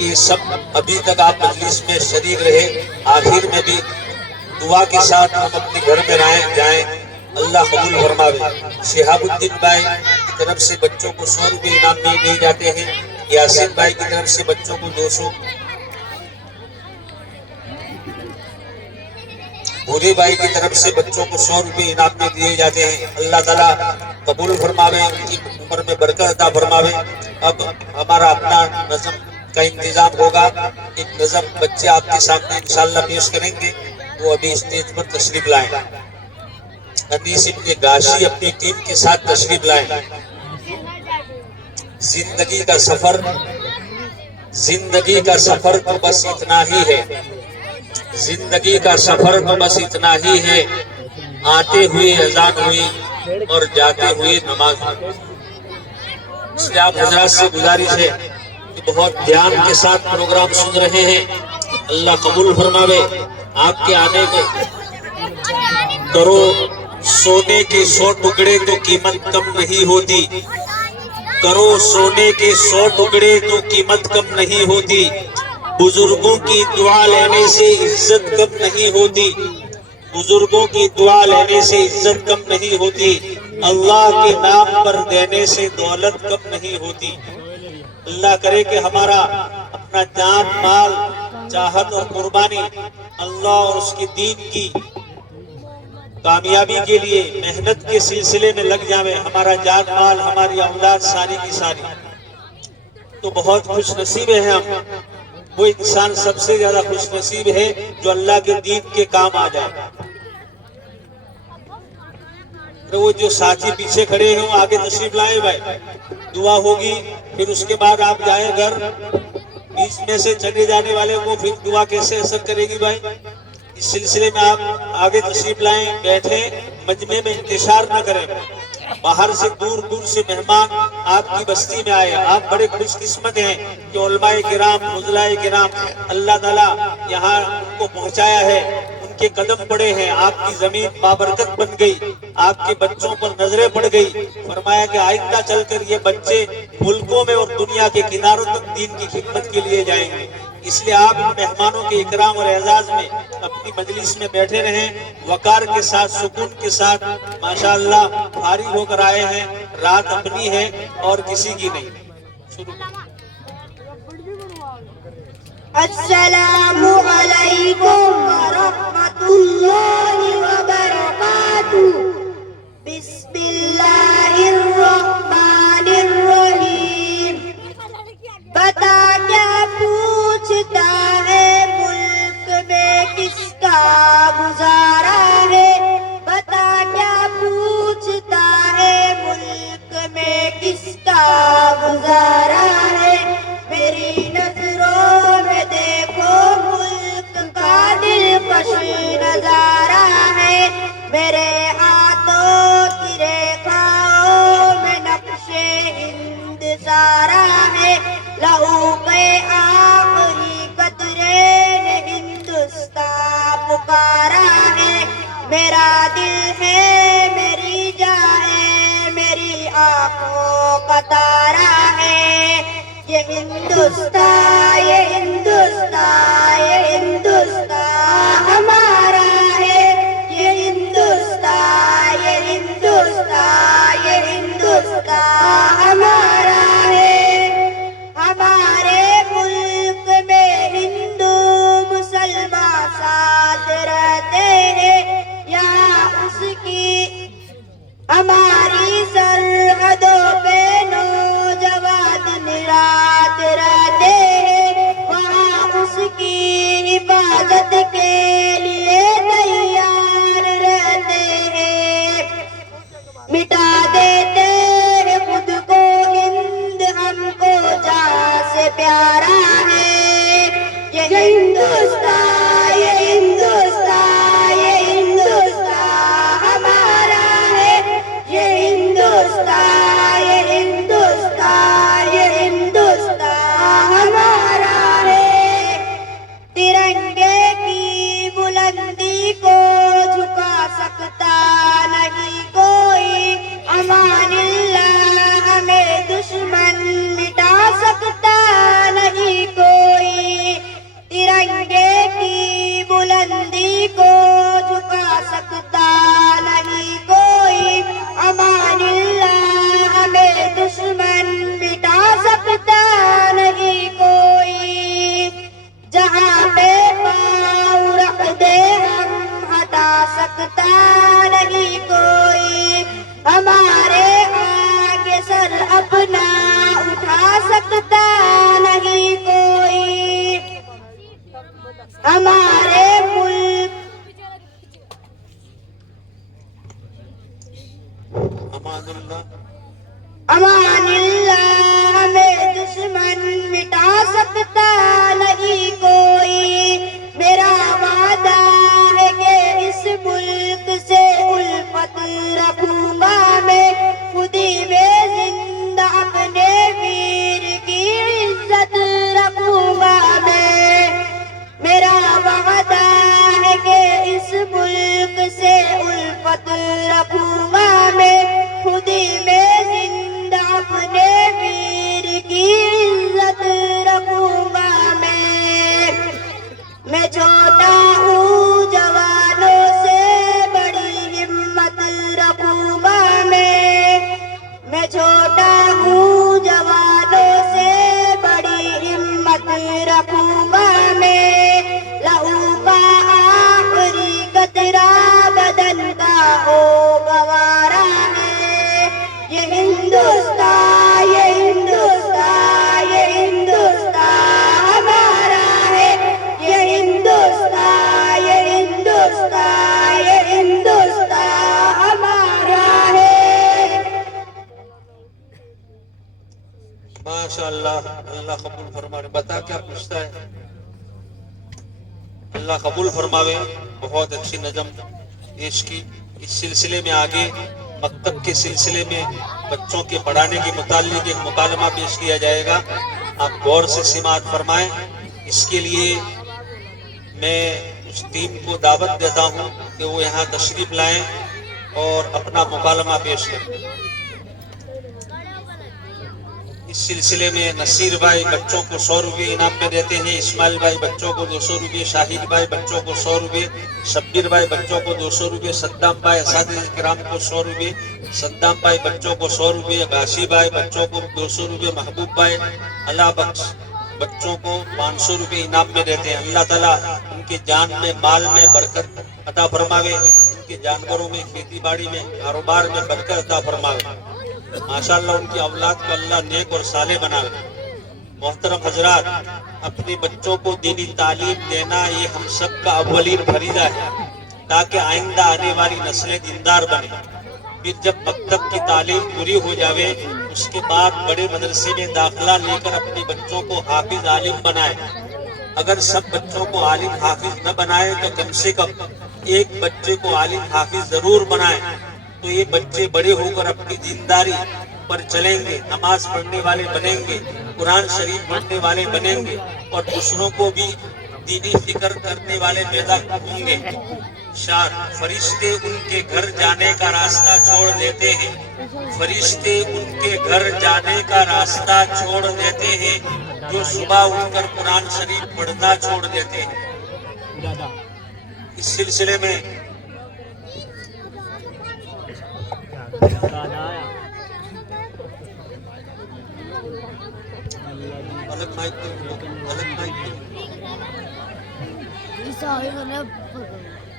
یہ سب ابھی تک آپ مجلس میں شریک رہے، آخر میں بھی دعا کے ساتھ ہم اپنے گھر میں جائیں، اللہ قبول فرماوے۔ شہاب الدین بھائی کی طرف سے بچوں کو 100 روپے انعام دیے جاتے ہیں، یاسین بھائی کی طرف سے بچوں کو 200، بھوری بھائی کی طرف سے بچوں کو 100 روپے انعام میں دیے جاتے ہیں۔ اللہ تعالیٰ قبول فرماوے، ان کی عمر میں برکت عطا فرماوے۔ اب ہمارا اپنا نظم کا انتظام ہوگا، ایک نظم بچے آپ کے سامنے انشاءاللہ پیش کریں گے، وہ ابھی اسٹیج پر تشریف لائیں۔ انیس ابن غاشی اپنی ٹیم کے ساتھ تشریف لائیں۔ زندگی کا سفر تو بس اتنا ہی ہے، زندگی کا سفر تو بس اتنا ہی ہے، آتے ہوئے اذان ہوئی اور جاتے ہوئے نماز ہوئی۔ اس لیے آپ حضرات سے گزارش ہے کہ بہت دھیان کے ساتھ پروگرام سن رہے ہیں، اللہ قبول فرماوے آپ کے آنے کو۔ کرو سونے کے 100 ٹکڑے تو قیمت کم نہیں ہوتی، کرو سونے کے 100 ٹکڑے تو قیمت کم نہیں ہوتی، بزرگوں کی دعا لینے سے عزت کم نہیں ہوتی، بزرگوں کی دعا لینے سے عزت کم نہیں ہوتی، اللہ کے نام پر دینے سے دولت کم نہیں ہوتی۔ اللہ کرے کہ ہمارا اپنا جان مال چاہت اور قربانی اللہ اور اس کے دین کی کامیابی کے لیے محنت کے سلسلے میں لگ جاوے، ہمارا جان مال ہماری اولاد ساری کی ساری، تو بہت خوش نصیب ہیں ہم۔ وہ انسان سب سے زیادہ خوش نصیب ہے جو اللہ کے دین کے کام آ جائے۔ تو وہ جو ساتھی پیچھے کھڑے ہیں وہ آگے تشریف لائے بھائی، دعا ہوگی، پھر اس کے بعد آپ جائیں گھر۔ بیچ میں سے چلے جانے والے کو پھر دعا کیسے اثر کرے گی بھائی؟ اس سلسلے میں آپ آگے تشریف لائیں، بیٹھیں، مجمع میں انتشار نہ کریں۔ باہر سے دور دور سے مہمان آپ کی بستی میں آئے، آپ بڑے خوش قسمت ہیں کہ علماء کرام، فضلاء کرام اللہ تعالیٰ یہاں ان کو پہنچایا ہے، ان کے قدم پڑے ہیں، آپ کی زمین بابرکت بن گئی، آپ کے بچوں پر نظریں پڑ گئی۔ فرمایا کہ آئندہ چل کر یہ بچے ملکوں میں اور دنیا کے کناروں تک دین کی خدمت کے لیے جائیں گے۔ اس لیے آپ ان مہمانوں کے اکرام اور اعزاز میں اپنی مجلس میں بیٹھے رہیں، وقار کے ساتھ، سکون کے ساتھ، ماشاءاللہ فارغ ہو کر آئے ہیں، رات اپنی ہے اور کسی کی نہیں۔ السلام علیکم ورحمۃ اللہ وبرکاتہ۔ بسم اللہ الرحمن الرحیم۔ بتا کیا پوچھتا ہے ملک میں کس کا گزارا ہے، بتا کیا پوچھتا ہے ملک میں کس کا گزارا ہے، میری نظروں میں دیکھو ملک کا دلکش نظارہ ہے، میرے ہاتھوں کی ریکھاؤں میں نقش ہند سارا ہے، لہو کے آخری قطرے نے ہندوستان پکارا ہے، میرا دل ہے میری جان ہے میری آنکھوں کا تارا ہے، یہ ہندوستان یہ ہندوستان یہ ہندوستان ہمارا ہے، یہ ہندوستان یہ ہندوستان یہ ہندوستان ہمارا ہے، ہمارے ملک میں ہندو مسلمان ساتھ رہتے ہیں، یہاں اس کی ہماری سرحدوں پہ نوجوان دن رات رہتے ہیں، وہاں اس کی حفاظت کے لیے تیار رہتے ہیں، مٹا دیتے ہیں خود کو ہند ہم کو جان سے پیارا ہے، یہ ہندوستان یہ ہندوستان یہ ہندوستان ہمارا ہے، یہ ہندوستان یہ ہندوستان یہ ہندوستان ہمارا ہے، ترنگے کی بلندی کو جھکا سکتا نہیں کوئی، امان اللہ ہمیں دشمن مٹا سکتا نہیں اللہ قبول فرمائے. بتا کیا پوچھتا ہے؟ اللہ قبول فرماوے. بہت اچھی نظم پیش کی. اس سلسلے میں آگے مکتب کے سلسلے میں بچوں کے پڑھانے کے متعلق ایک مکالمہ پیش کیا جائے گا. آپ غور سے سماعت فرمائیں. اس کے لیے میں اس ٹیم کو دعوت دیتا ہوں کہ وہ یہاں تشریف لائیں اور اپنا مکالمہ پیش کریں. اس سلسلے میں نصیر بھائی بچوں کو 100 روپے انعام میں دیتے ہیں. اسماعیل بھائی بچوں کو 200 روپے. شاہد بھائی بچوں کو 100 روپے. شبیر بھائی بچوں کو 200 روپے. صدام بھائی اساتذہ کرام کو 100 روپے. صدام بھائی بچوں کو 100 روپے. غاشی بھائی بچوں کو 200 روپے. محبوب بھائی اللہ بخش بچوں کو 500 روپے انعام میں دیتے ہیں. اللہ تعالیٰ ان کی جان میں مال میں برکت عطا فرماوے. ان کے جانوروں میں کھیتی باڑی میں کاروبار میں برکت عطا فرماوے. ماشاءاللہ ان کی اولاد کو اللہ نیک اور صالح بنائے. محترم حضرات، اپنے بچوں کو دینی تعلیم دینا یہ ہم سب کا اولین فریضہ ہے تاکہ آئندہ آنے والی نسلیں دیندار بنے. پھر جب مکتب کی تعلیم پوری ہو جاوے اس کے بعد بڑے مدرسے میں داخلہ لے کر اپنے بچوں کو حافظ عالم بنائے. اگر سب بچوں کو عالم حافظ نہ بنائے تو کم سے کم ایک بچے کو عالم حافظ ضرور بنائے. تو یہ بچے بڑے ہو کر اپنی دینداری پر چلیں گے، نماز پڑھنے والے بنیں گے، قرآن شریف پڑھنے والے بنیں گے اور دوسروں کو بھی دینی فکر کرنے والے پیدا ہوں گے. شاعر: فرشتے ان کے گھر جانے کا راستہ چھوڑ دیتے ہیں. فرشتے ان کے گھر جانے کا راستہ چھوڑ دیتے ہیں جو صبح اٹھ کر قرآن شریف پڑھنا چھوڑ دیتے ہیں. اس سلسلے میں الگ مائک پہ